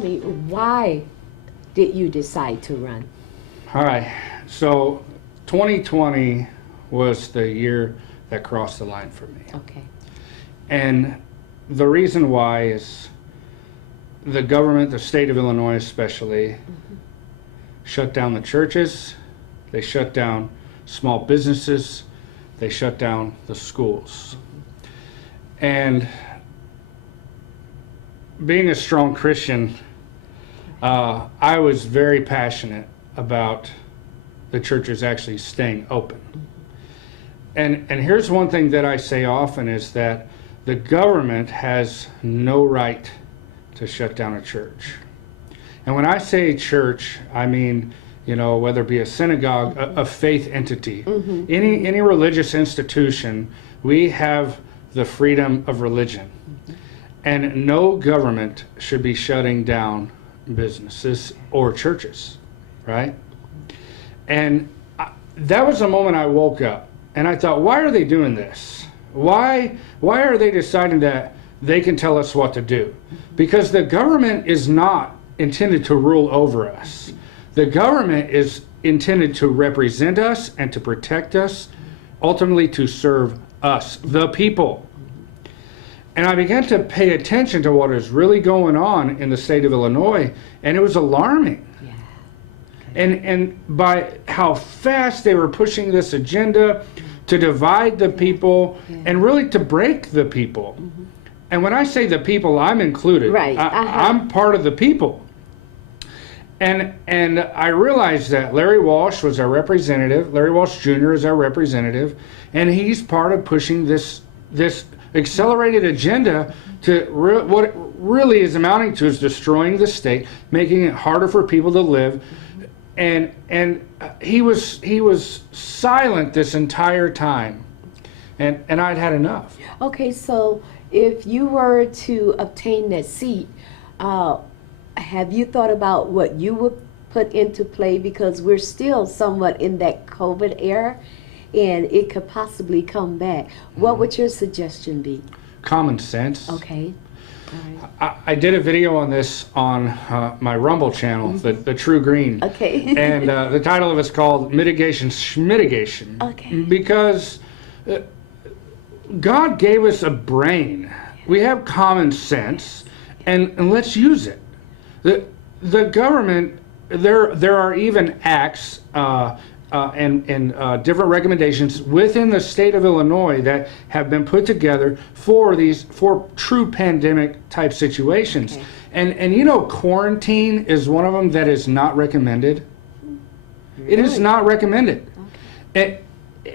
tell me, why did you decide to run? All right, so 2020 was the year that crossed the line for me. Okay. And the reason why is the government, the state of Illinois especially, shut down the churches, they shut down small businesses, they shut down the schools. And being a strong Christian, I was very passionate about the churches actually staying open. And here's one thing that I say often is that the government has no right to shut down a church. And when I say church, I mean, whether it be a synagogue, a faith entity, any religious institution, we have the freedom of religion. And no government should be shutting down businesses or churches, right? And that was the moment I woke up and I thought, why are they doing this? Why are they deciding that they can tell us what to do? Because the government is not intended to rule over us. The government is intended to represent us and to protect us, ultimately to serve us, the people. And I began to pay attention to what is really going on in the state of Illinois, and it was alarming. Yeah. And by how fast they were pushing this agenda to divide the people and really to break the people. And when I say the people, I'm included. Right. I'm part of the people. And I realized that Larry Walsh was our representative. Larry Walsh Jr. is our representative, and he's part of pushing this accelerated agenda to what it really is amounting to is destroying the state, making it harder for people to live. And he was silent this entire time, and I'd had enough. Okay, so if you were to obtain that seat, have you thought about what you would put into play? Because we're still somewhat in that COVID era, and it could possibly come back. What would your suggestion be? Common sense. Okay. All right. I did a video on this on my Rumble channel, the True Greene. Okay. And the title of it's called Mitigation Schmitigation. Okay. Because God gave us a brain. We have common sense, and let's use it. The government, there are even acts and different recommendations within the state of Illinois that have been put together for true pandemic type situations. Okay. And quarantine is one of them that is not recommended. Really? It is not recommended. Okay.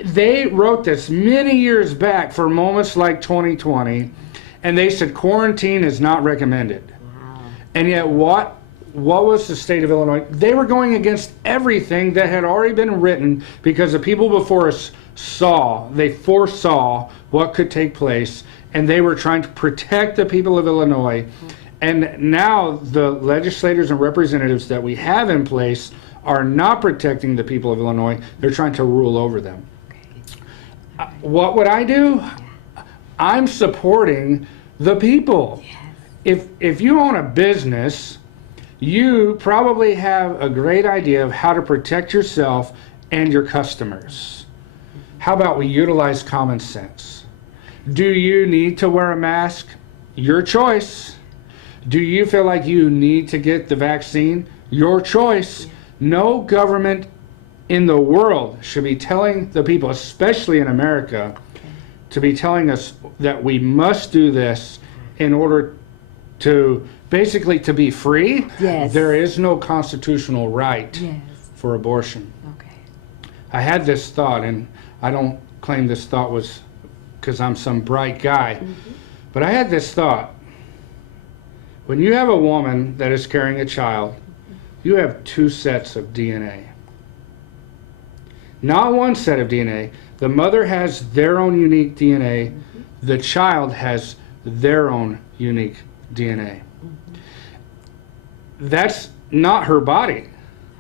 They wrote this many years back for moments like 2020, and they said quarantine is not recommended. Wow. And yet what was the state of Illinois? They were going against everything that had already been written because the people before us they foresaw what could take place, and they were trying to protect the people of Illinois. And now the legislators and representatives that we have in place are not protecting the people of Illinois. They're trying to rule over them. What would I do? I'm supporting the people. If you own a business, you probably have a great idea of how to protect yourself and your customers. How about we utilize common sense? Do you need to wear a mask? Your choice. Do you feel like you need to get the vaccine? Your choice. No government in the world should be telling the people, especially in America, to be telling us that we must do this in order to basically to be free. Yes. There is no constitutional right for abortion. Okay. I had this thought, and I don't claim this thought was because I'm some bright guy, but I had this thought. When you have a woman that is carrying a child, you have two sets of DNA. Not one set of DNA. The mother has their own unique DNA. The child has their own unique DNA. That's not her body.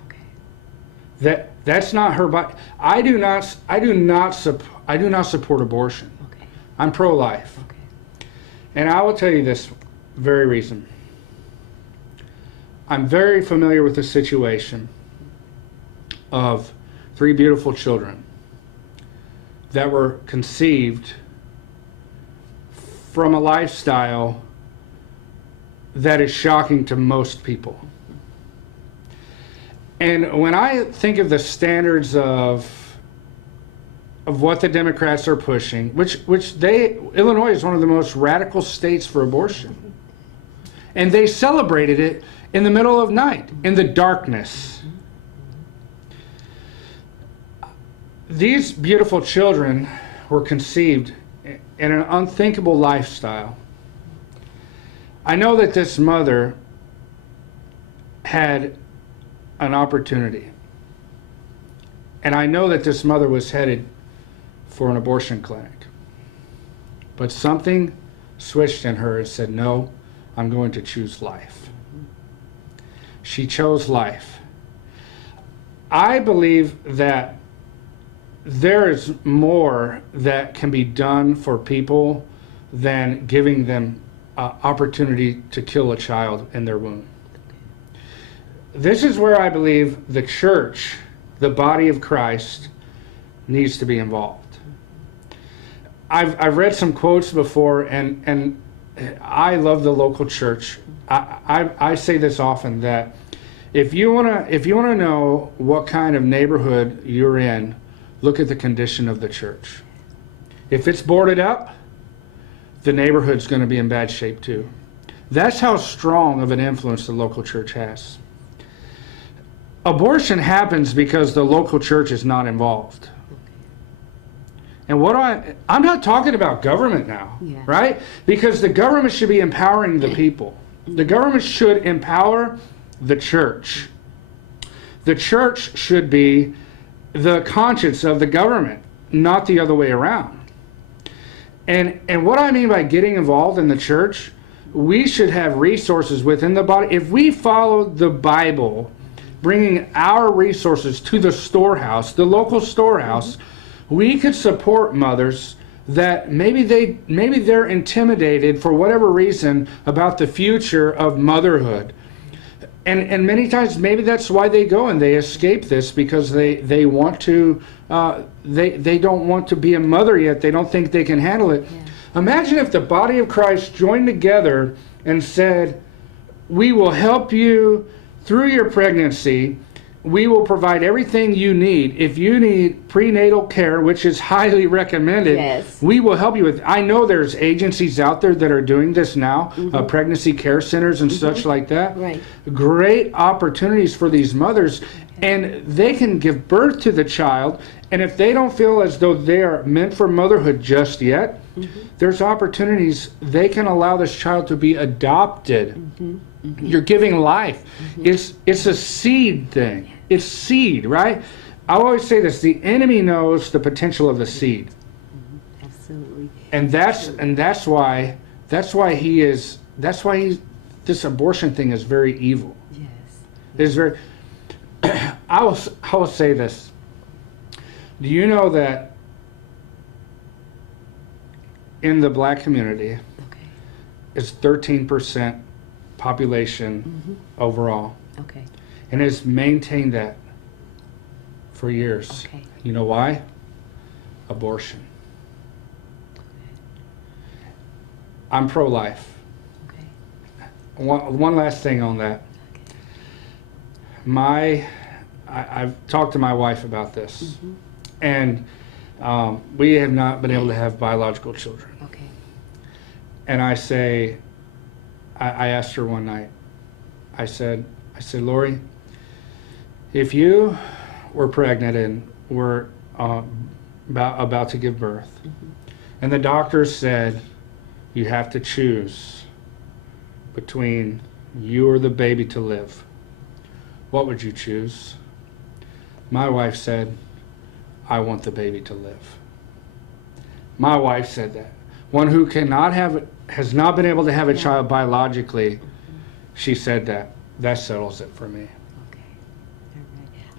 Okay. That's not her body. I do not support abortion. Okay. I'm pro-life. Okay. And I will tell you this very reason. I'm very familiar with the situation of 3 beautiful children that were conceived from a lifestyle that is shocking to most people. And when I think of the standards of what the Democrats are pushing, Illinois is one of the most radical states for abortion. And they celebrated it in the middle of night, in the darkness. These beautiful children were conceived in an unthinkable lifestyle. I know that this mother had an opportunity. And I know that this mother was headed for an abortion clinic. But something switched in her and said, no, I'm going to choose life. She chose life. I believe that there is more that can be done for people than giving them opportunity to kill a child in their womb. This is where I believe the church, the body of Christ, needs to be involved. I've read some quotes before, and I love the local church. I say this often, that if you wanna know what kind of neighborhood you're in, look at the condition of the church. If it's boarded up, the neighborhood's going to be in bad shape too. That's how strong of an influence the local church has. Abortion happens because the local church is not involved. And I'm not talking about government now, Yeah. right? Because the government should be empowering the people. The government should empower the church. The church should be the conscience of the government, not the other way around. And what I mean by getting involved in the church, we should have resources within the body. If we follow the Bible, bringing our resources to the storehouse, the local storehouse, we could support mothers that maybe they're intimidated for whatever reason about the future of motherhood. And many times maybe that's why they go and they escape this, because they want to they don't want to be a mother yet. They don't think they can handle it. Yeah. Imagine if the body of Christ joined together and said, we will help you through your pregnancy. We will provide everything you need. If you need prenatal care, which is highly recommended, Yes. we will help you with. I know there's agencies out there that are doing this now, pregnancy care centers and such like that. Right. Great opportunities for these mothers, and they can give birth to the child. And if they don't feel as though they are meant for motherhood just yet, there's opportunities. They can allow this child to be adopted. You're giving life. It's a seed thing. It's seed, right? I always say this: the enemy knows the potential of the seed, Absolutely. and that's why this abortion thing is very evil. Yes. It's very. I will say this. Do you know that in the black community, Okay. it's 13% population overall, Okay. and has maintained that for years. Okay. You know why? Abortion. I'm pro-life. Okay. One last thing on that. I've talked to my wife about this, and we have not been able to have biological children. Okay. And I asked her one night, I said, Lori, if you were pregnant and were about to give birth, and the doctor said you have to choose between you or the baby to live, what would you choose? My wife said, I want the baby to live. My wife said that. One who has not been able to have a child biologically, she said that. That settles it for me. Okay.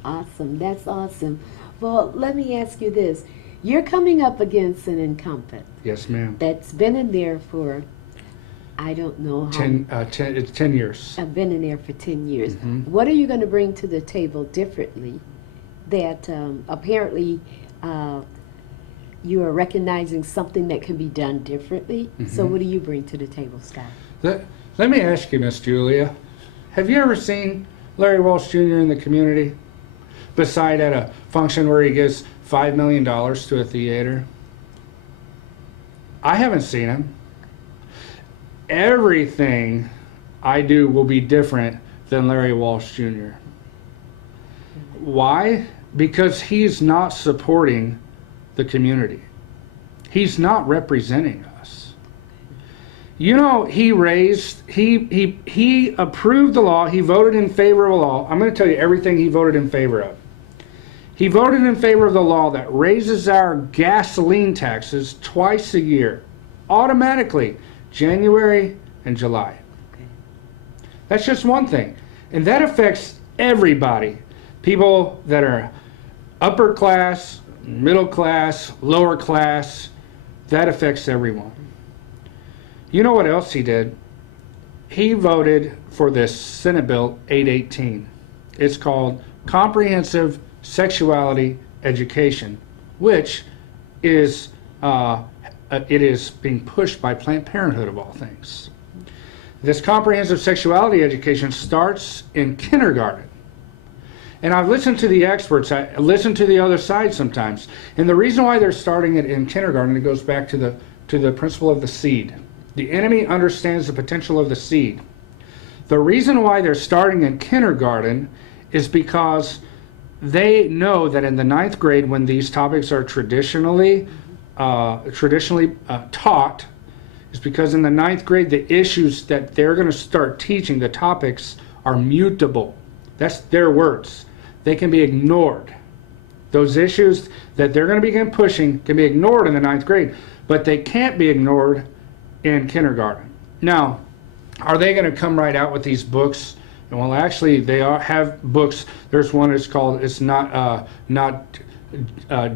All right. Awesome. That's awesome. Well, let me ask you this. You're coming up against an incumbent Yes, ma'am. that's been in there for I don't know how. 10 years. I've been in there for 10 years. Mhm. What are you going to bring to the table differently that apparently you are recognizing something that can be done differently? So what do you bring to the table, Scott? Let me ask you, Miss Julia, have you ever seen Larry Walsh Jr. in the community? Beside at a function where he gives $5 million to a theater? I haven't seen him. Everything I do will be different than Larry Walsh Jr. Why? Because he's not supporting the community. He's not representing us. You know, he approved the law. He voted in favor of a law. I'm going to tell you everything he voted in favor of. He voted in favor of the law that raises our gasoline taxes twice a year, automatically, January and July. Okay. That's just one thing. And that affects everybody. People that are upper class, middle class, lower class, that affects everyone. You know what else he did? He voted for this Senate Bill 818. It's called Comprehensive Sexuality Education, which is it is being pushed by Planned Parenthood of all things. This comprehensive sexuality education starts in kindergarten. And I've listened to the experts, I listen to the other side sometimes. And the reason why they're starting it in kindergarten, it goes back to the principle of the seed. The enemy understands the potential of the seed. The reason why they're starting in kindergarten is because they know that in the 9th grade, when these topics are traditionally taught, is because in the 9th grade, the issues that they're going to start teaching, the topics, are mutable. That's their words. They can be ignored. Those issues that they're going to begin pushing can be ignored in the 9th grade, but they can't be ignored in kindergarten. Now, are they going to come right out with these books? Well, actually, they have books. There's one that's called, it's not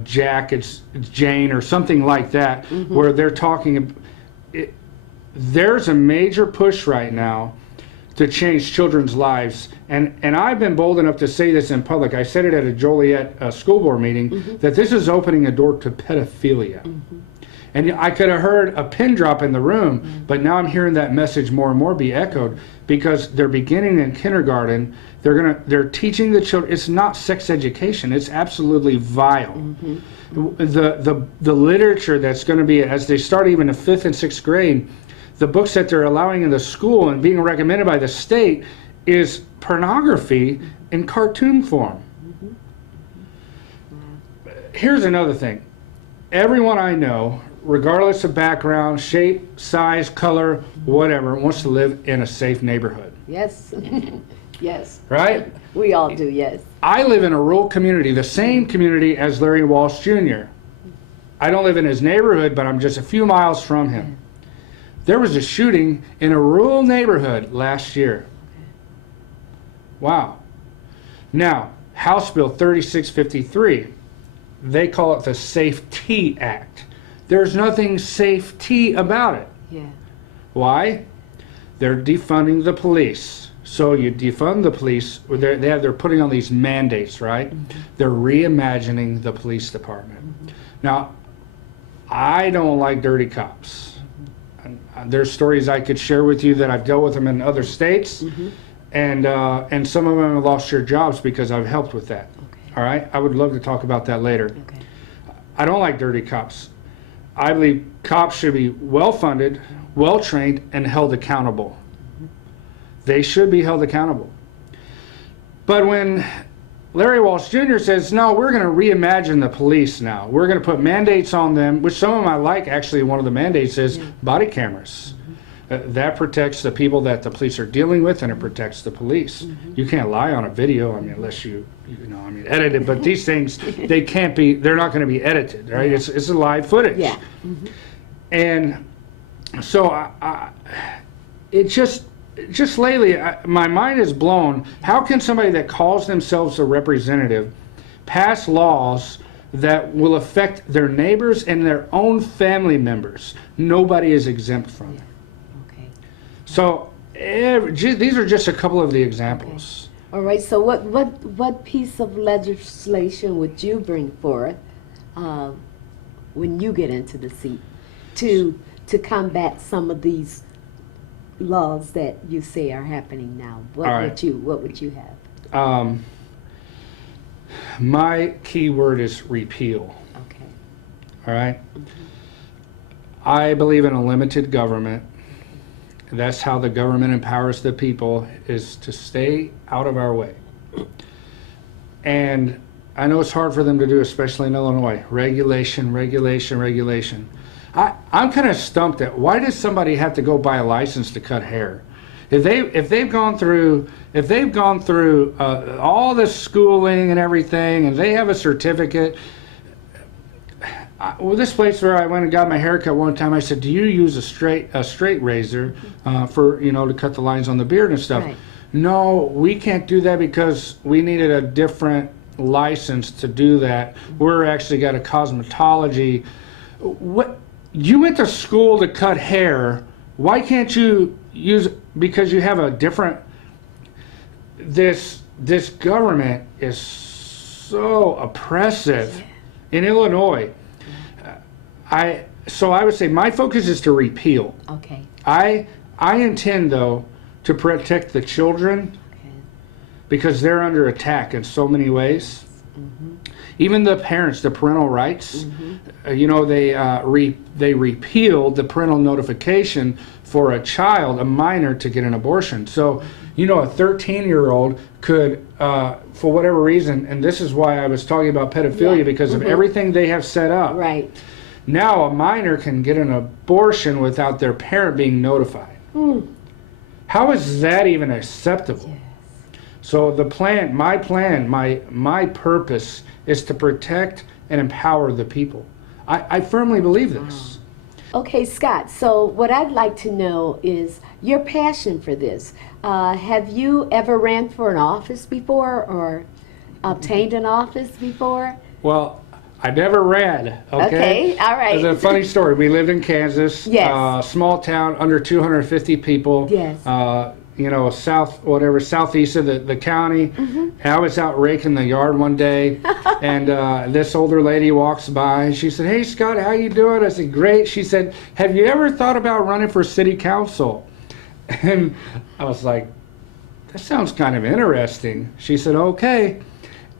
Jack, it's Jane or something like that, where they're talking. There's a major push right now to change children's lives. And I've been bold enough to say this in public. I said it at a Joliet school board meeting, that this is opening a door to pedophilia. And I could have heard a pin drop in the room, but now I'm hearing that message more and more be echoed, because they're beginning in kindergarten. They're teaching the children. It's not sex education. It's absolutely vile. The literature that's going to be, as they start even in 5th and 6th grade, the books that they're allowing in the school and being recommended by the state is pornography in cartoon form. Here's another thing. Everyone I know, regardless of background, shape, size, color, whatever, wants to live in a safe neighborhood. Yes. Yes. Right? We all do, yes. I live in a rural community, the same community as Larry Walsh Jr. I don't live in his neighborhood, but I'm just a few miles from him. There was a shooting in a rural neighborhood last year. Wow. Now, House Bill 3653, they call it the Safety Act. There's nothing safety about it. Yeah. Why? They're defunding the police. So you defund the police, they're putting on these mandates, right? They're reimagining the police department. Now, I don't like dirty cops. There's stories I could share with you that I've dealt with them in other states, and some of them have lost their jobs because I've helped with that. All right? I would love to talk about that later. Okay. I don't like dirty cops. I believe cops should be well-funded, well-trained, and held accountable. They should be held accountable. But when Larry Walsh Jr. says, no, we're going to reimagine the police now. We're going to put mandates on them, which some of them I like. Actually, one of the mandates is body cameras. That protects the people that the police are dealing with, and it protects the police. You can't lie on a video, I mean, unless you edit it. But these things, they're not going to be edited, right? It's a live footage. Yeah. And so it just lately, my mind is blown. How can somebody that calls themselves a representative pass laws that will affect their neighbors and their own family members? Nobody is exempt from it. Okay. So these are just a couple of the examples. All right, so what piece of legislation would you bring forth when you get into the seat to combat some of these laws that you say are happening now? What All right. what would you have? My key word is repeal. Okay. All right? I believe in a limited government. That's how the government empowers the people, is to stay out of our way. And I know it's hard for them to do, especially in Illinois. Regulation, regulation, regulation. I'm kind of stumped at why does somebody have to go buy a license to cut hair? If they've gone through all the schooling and everything, and they have a certificate. Well, this place where I went and got my haircut one time, I said, "Do you use a straight razor for to cut the lines on the beard and stuff?" Right. No, we can't do that because we needed a different license to do that. We're actually got a cosmetology. What? You went to school to cut hair. Why can't you use? Because you have a different. This government is so oppressive in Illinois. So I would say my focus is to repeal. Okay. I intend though to protect the children Okay. because they're under attack in so many ways. Even the parents, the parental rights. They repealed the parental notification for a child, a minor, to get an abortion. So a 13-year-old could, for whatever reason, and this is why I was talking about pedophilia, because of everything they have set up. Right. Now a minor can get an abortion without their parent being notified. How is that even acceptable? Yes. So my purpose is to protect and empower the people. I firmly believe this. Okay, Scott, so what I'd like to know is your passion for this. Have you ever ran for an office before or obtained an office before? Well, I never ran. Okay, all right. It's a funny story. We lived in Kansas, Yes. Small town, under 250 people. Yes. Southeast of the county. And I was out raking the yard one day, and this older lady walks by. She said, "Hey, Scott, how you doing?" I said, "Great." She said, "Have you ever thought about running for city council?" And I was like, "That sounds kind of interesting." She said, "Okay."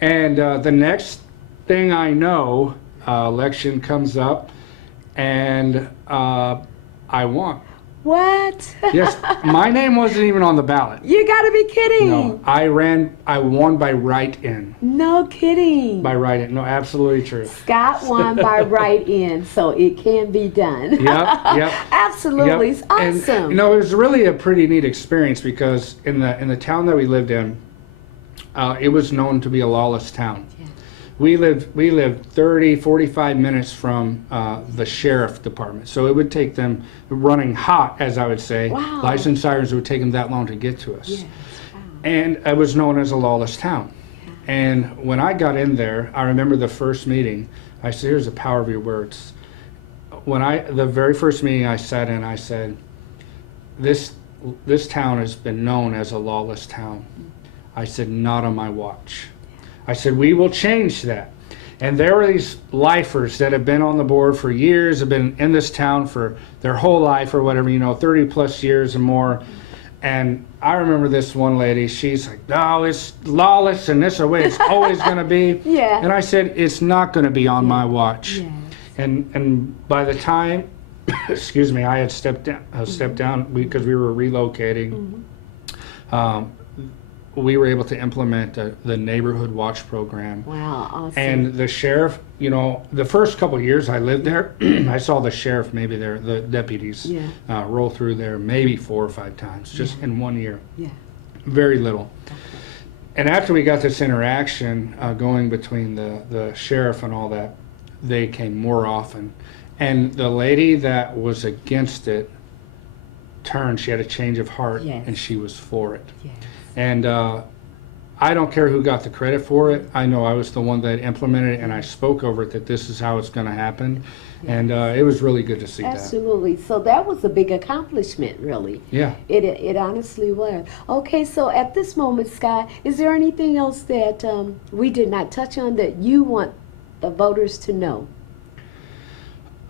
And the next thing I know, election comes up, and I won. What? Yes, my name wasn't even on the ballot. You gotta be kidding. No, I won by write-in. No kidding. By write-in, no, absolutely true. Scott won by write-in, so it can be done. Yep. Absolutely, Yep. it's awesome. And, it was really a pretty neat experience because in the town that we lived in, it was known to be a lawless town. Yeah. We lived 30, 45 minutes from the sheriff department. So it would take them running hot, as I would say. Wow. License sirens would take them that long to get to us. Yes. Wow. And it was known as a lawless town. And when I got in there, I remember the first meeting, I said, "Here's the power of your words." The very first meeting I sat in, I said, this town has been known as a lawless town. I said, "Not on my watch." I said, "We will change that." And there were these lifers that have been on the board for years, have been in this town for their whole life or whatever, 30 plus years and more. And I remember this one lady, she's like, "No, it's lawless and this is the way it's always going to be." Yeah. And I said, "It's not going to be on my watch." Yes. And by the time, excuse me, I had stepped down because we were relocating. We were able to implement the neighborhood watch program. Wow, awesome. And the sheriff, the first couple of years I lived there, I saw the sheriff, maybe the deputies, roll through there maybe 4 or 5 times, just in 1 year. Yeah. Very little. Okay. And after we got this interaction going between the sheriff and all that, they came more often. And the lady that was against it turned, she had a change of heart, Yes. and she was for it. Yes. And I don't care who got the credit for it. I know I was the one that implemented it, and I spoke over it that this is how it's going to happen. And it was really good to see that. Absolutely. So that was a big accomplishment, really. Yeah. It honestly was. Okay, so at this moment, Sky, is there anything else that we did not touch on that you want the voters to know?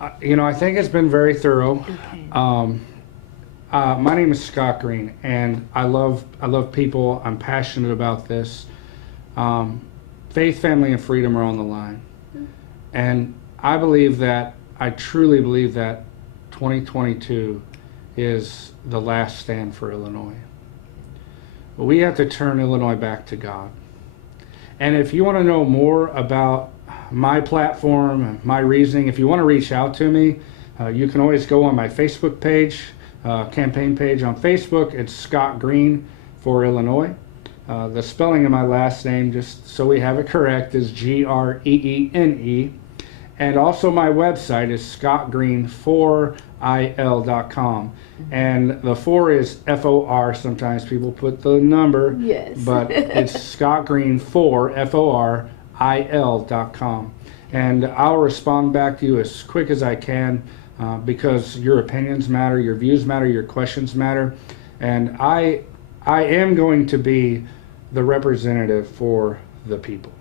I think it's been very thorough. Okay. My name is Scott Greene, and I love people. I'm passionate about this. Faith, family, and freedom are on the line, and I truly believe that 2022 is the last stand for Illinois. We have to turn Illinois back to God. And if you want to know more about my platform, my reasoning, if you want to reach out to me, you can always go on my Facebook page, campaign page on Facebook. It's Scott Greene for Illinois. The spelling of my last name, just so we have it correct, is Greene. And also my website is scottgreene4il.com. And the 4 is FOR. Sometimes people put the number. Yes. But it's scottgreene4FORIL.com. And I'll respond back to you as quick as I can because your opinions matter, your views matter, your questions matter. And I am going to be the representative for the people.